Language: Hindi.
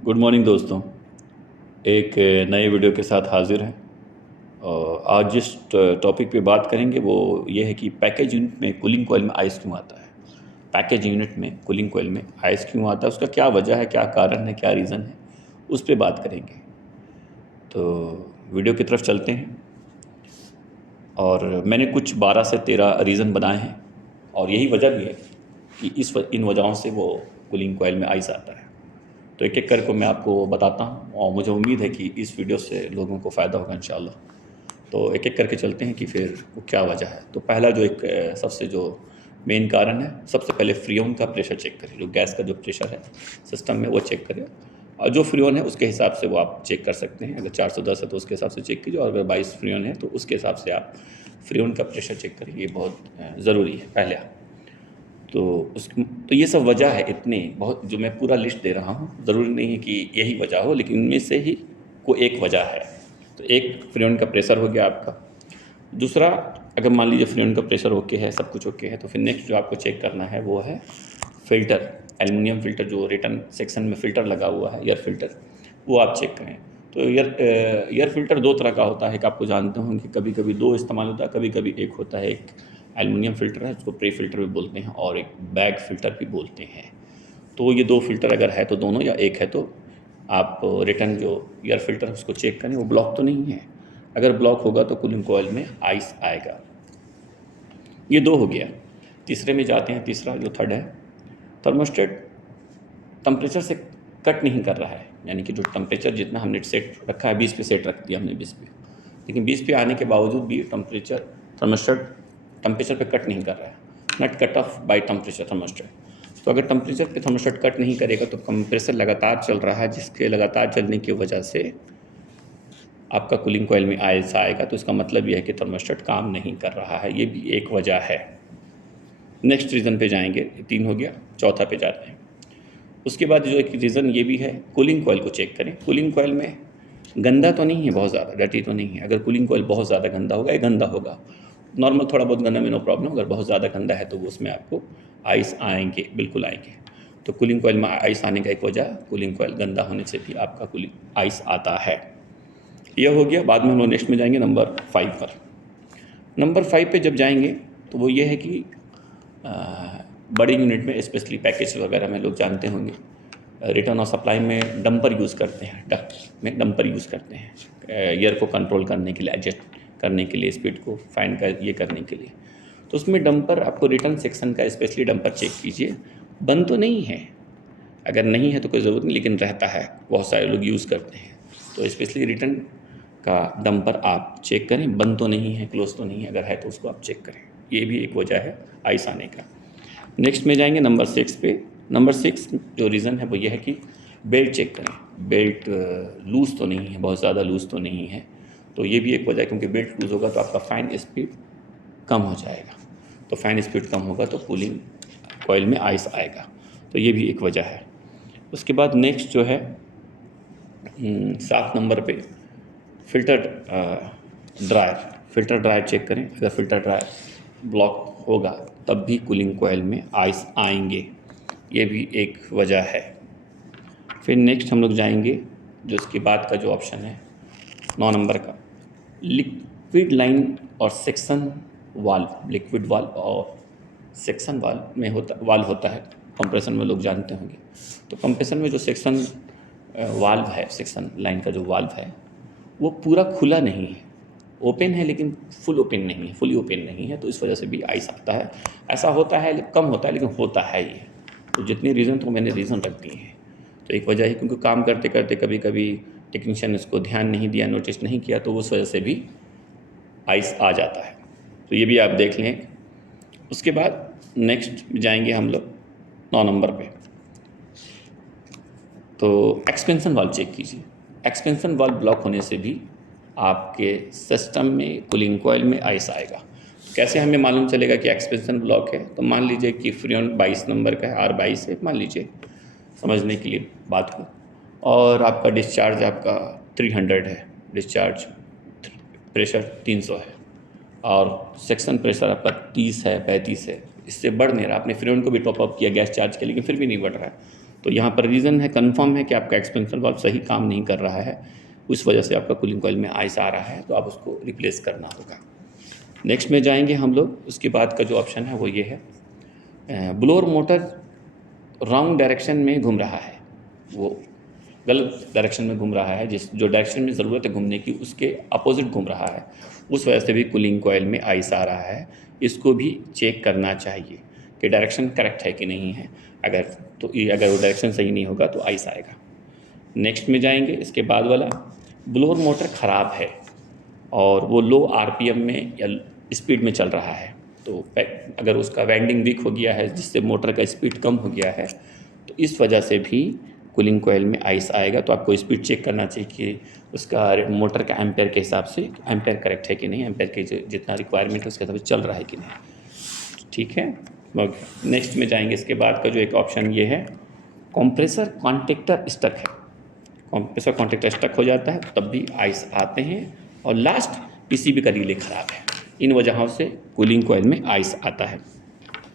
गुड मॉर्निंग दोस्तों। एक नए वीडियो के साथ हाजिर हैं। और आज जिस टॉपिक पे बात करेंगे वो ये है कि पैकेज यूनिट में कूलिंग कॉइल में आइस क्यों आता है। पैकेज यूनिट में कूलिंग कॉइल में आइस क्यों आता है, उसका क्या वजह है, क्या कारण है, क्या रीज़न है, उस पर बात करेंगे। तो वीडियो की तरफ चलते हैं। और मैंने कुछ 12 से 13 रीज़न बनाए हैं और यही वजह भी है कि इन वजहों से वो कूलिंग कॉइल में आइस आता है। तो एक एक करके मैं आपको बताता हूँ और मुझे उम्मीद है कि इस वीडियो से लोगों को फ़ायदा होगा इंशाल्लाह। तो एक एक करके चलते हैं कि फिर वो क्या वजह है। तो पहला जो एक सबसे जो मेन कारण है, सबसे पहले फ्रीऑन का प्रेशर चेक करें। जो गैस का जो प्रेशर है सिस्टम में वो चेक करें। और जो फ्रीऑन है उसके हिसाब से वो आप चेक कर सकते हैं। अगर 410 है तो उसके हिसाब से चेक कीजिए, और अगर 22 फ्रीऑन है तो उसके हिसाब से आप फ्रीऑन का प्रेशर चेक करें। ये बहुत ज़रूरी है पहला। तो तो ये सब वजह है, इतने बहुत जो मैं पूरा लिस्ट दे रहा हूँ, ज़रूरी नहीं है कि यही वजह हो, लेकिन इनमें से ही कोई एक वजह है। तो एक फ्रीऑन का प्रेशर हो गया आपका। दूसरा, अगर मान लीजिए फ्रीऑन का प्रेशर ओके है, सब कुछ ओके है, तो फिर नेक्स्ट जो आपको चेक करना है वो है फ़िल्टर। एल्युमिनियम फ़िल्टर जो रिटर्न सेक्शन में फ़िल्टर लगा हुआ है, एयर फ़िल्टर, वो आप चेक करें। तो एयर फ़िल्टर दो तरह का होता है। एक आपको जानते होंगे, कभी कभी दो इस्तेमाल होता है, कभी कभी एक होता है। एक एल्युमिनियम फ़िल्टर है, उसको प्री फ़िल्टर भी बोलते हैं, और एक बैग फ़िल्टर भी बोलते हैं। तो ये दो फ़िल्टर अगर है तो दोनों, या एक है तो आप रिटर्न जो एयर फ़िल्टर है उसको चेक करें वो ब्लॉक तो नहीं है। अगर ब्लॉक होगा तो कूलिंग कॉइल में आइस आएगा। ये दो हो गया। तीसरे में जाते हैं। तीसरा जो थर्ड है, थर्मोस्टेट टम्परेचर से कट नहीं कर रहा है। यानी कि जो टम्परेचर जितना हमने सेट रखा है, 20 पे सेट रख दिया हमने, 20 पे, लेकिन 20 पे आने के बावजूद भी थर्मोस्टेट टम्परेचर पे कट नहीं कर रहा है। Not cut off by temperature thermostat. तो अगर टम्परेचर पे थर्मोस्टेट कट नहीं करेगा तो कंप्रेसर लगातार चल रहा है, जिसके लगातार चलने की वजह से आपका कूलिंग कॉइल में आइस आएगा। तो इसका मतलब यह है कि थर्मोस्टेट काम नहीं कर रहा है। ये भी एक वजह है। नेक्स्ट रीज़न पे जाएंगे। तीन हो गया, चौथा पे जाते हैं। उसके बाद जो एक रीज़न ये भी है, कूलिंग कॉइल को चेक करें। कूलिंग कॉइल में गंदा तो नहीं है, बहुत ज़्यादा डर्टी तो नहीं है। अगर कूलिंग कॉइल बहुत ज़्यादा गंदा होगा, ये गंदा होगा, नॉर्मल थोड़ा बहुत गंदा में नो प्रॉब्लम। अगर बहुत ज़्यादा गंदा है तो उसमें आपको आइस आएंगे, बिल्कुल आएंगे। तो कूलिंग कॉइल में आइस आने का एक वजह, कूलिंग कॉइल गंदा होने से भी आपका कूलिंग आइस आता है। यह हो गया। बाद में हम लोग नेक्स्ट में जाएंगे नंबर 5 पर। नंबर 5 पे जब जाएंगे तो वो ये है कि बड़े यूनिट में, स्पेशली पैकेज वगैरह में, लोग जानते होंगे, रिटर्न और सप्लाई में डंपर यूज़ करते हैं। डक्ट में डंपर यूज़ करते हैं एयर को कंट्रोल करने के लिए, एडजस्ट करने के लिए, स्पीड को फाइन कर ये करने के लिए। तो उसमें डंपर आपको रिटर्न सेक्शन का स्पेशली डंपर चेक कीजिए। बंद तो नहीं है, अगर नहीं है तो कोई ज़रूरत नहीं, लेकिन रहता है, बहुत सारे लोग यूज़ करते हैं। तो स्पेशली रिटर्न का डंपर आप चेक करें, बंद तो नहीं है, क्लोज तो नहीं है। अगर है तो उसको आप चेक करें। ये भी एक वजह है आइस आने का। नेक्स्ट में जाएंगे नंबर 6 पे। नंबर 6 जो रीज़न है वो ये है कि बेल्ट चेक करें। बेल्ट लूज़ तो नहीं है, बहुत ज़्यादा लूज़ तो नहीं है। तो ये भी एक वजह है, क्योंकि बेल्ट लूज़ होगा तो आपका फ़ैन स्पीड कम हो जाएगा। तो फ़ैन स्पीड कम होगा तो कूलिंग कॉइल में आइस आएगा। तो ये भी एक वजह है। उसके बाद नेक्स्ट जो है 7 नंबर पे, filter dryer. Filter dryer check करें। अगर फ़िल्टर ड्रायर ब्लॉक होगा तब भी कूलिंग कॉइल में आइस आएंगे। ये भी एक वजह है। फिर नेक्स्ट हम लोग जाएंगे, जो इसके बाद का जो ऑप्शन है 9 नंबर का, लिक्विड लाइन और सेक्शन वाल्व। लिक्विड वाल्व और सेक्शन वाल्व में होता है कंप्रेसर में, लोग जानते होंगे। तो कंप्रेसर में जो सेक्शन वाल्व है, सेक्शन लाइन का जो वाल्व है, वो पूरा खुला नहीं है, ओपन है, लेकिन फुल ओपन नहीं है, फुली ओपन नहीं है। तो इस वजह से भी आइस आता है। ऐसा होता है, कम होता है, लेकिन होता है ये। तो जितने रीज़न तो मैंने रीज़न रख दिए हैं। तो एक वजह है क्योंकि काम करते करते कभी कभी टेक्नीशियन इसको ध्यान नहीं दिया, नोटिस नहीं किया, तो उस वजह से भी आइस आ जाता है। तो ये भी आप देख लें। उसके बाद नेक्स्ट जाएंगे हम लोग 9 नंबर पे। तो एक्सपेंशन वाल्व चेक कीजिए। एक्सपेंशन वाल्व ब्लॉक होने से भी आपके सिस्टम में, कूलिंग कॉइल में आइस आएगा। कैसे हमें मालूम चलेगा कि एक्सपेंशन ब्लॉक है? तो मान लीजिए कि फ्रीऑन 22 नंबर का है, R22 है, मान लीजिए, समझने के लिए बात को, और आपका डिस्चार्ज आपका 300 है, डिस्चार्ज प्रेशर 300 है, और सेक्शन प्रेशर आपका 30 है, 35 है, इससे बढ़ नहीं रहा। आपने फ्रीऑन को भी टॉपअप किया गैस चार्ज के, लेकिन फिर भी नहीं बढ़ रहा है। तो यहाँ पर रीज़न है, कंफर्म है कि आपका एक्सपेंशन वाल्व सही काम नहीं कर रहा है, उस वजह से आपका कूलिंग कॉइल में आइस आ रहा है, तो आप उसको रिप्लेस करना होगा। नेक्स्ट में जाएंगे हम लोग। उसके बाद का जो ऑप्शन है वो ये है, ब्लोअर मोटर रॉन्ग डायरेक्शन में घूम रहा है, वो गलत डायरेक्शन में घूम रहा है, जो डायरेक्शन में ज़रूरत है घूमने की उसके अपोजिट घूम रहा है, उस वजह से भी कूलिंग कॉइल में आइस आ रहा है। इसको भी चेक करना चाहिए कि डायरेक्शन करेक्ट है कि नहीं है। अगर वो डायरेक्शन सही नहीं होगा तो आइस आएगा। नेक्स्ट में जाएंगे। इसके बाद वाला, ब्लोअर मोटर ख़राब है और वो लो आरपीएम में या स्पीड में चल रहा है, तो अगर उसका वाइंडिंग वीक हो गया है जिससे मोटर का स्पीड कम हो गया है, तो इस वजह से भी कूलिंग कॉइल में आइस आएगा। तो आपको स्पीड चेक करना चाहिए कि उसका मोटर का एम्पेयर के हिसाब से एम्पेयर करेक्ट है कि नहीं, एम्पेयर के जितना रिक्वायरमेंट है उसके हिसाब से चल रहा है कि नहीं। ठीक है, नेक्स्ट में जाएंगे। इसके बाद का जो एक ऑप्शन ये है, कंप्रेसर कॉन्टेक्टर स्टक है। कंप्रेसर कॉन्टेक्टर स्टक हो जाता है तब भी आइस आते हैं। और लास्ट, पीसीबी का रिले ख़राब है। इन वजहों से कूलिंग कॉइल में आइस आता है।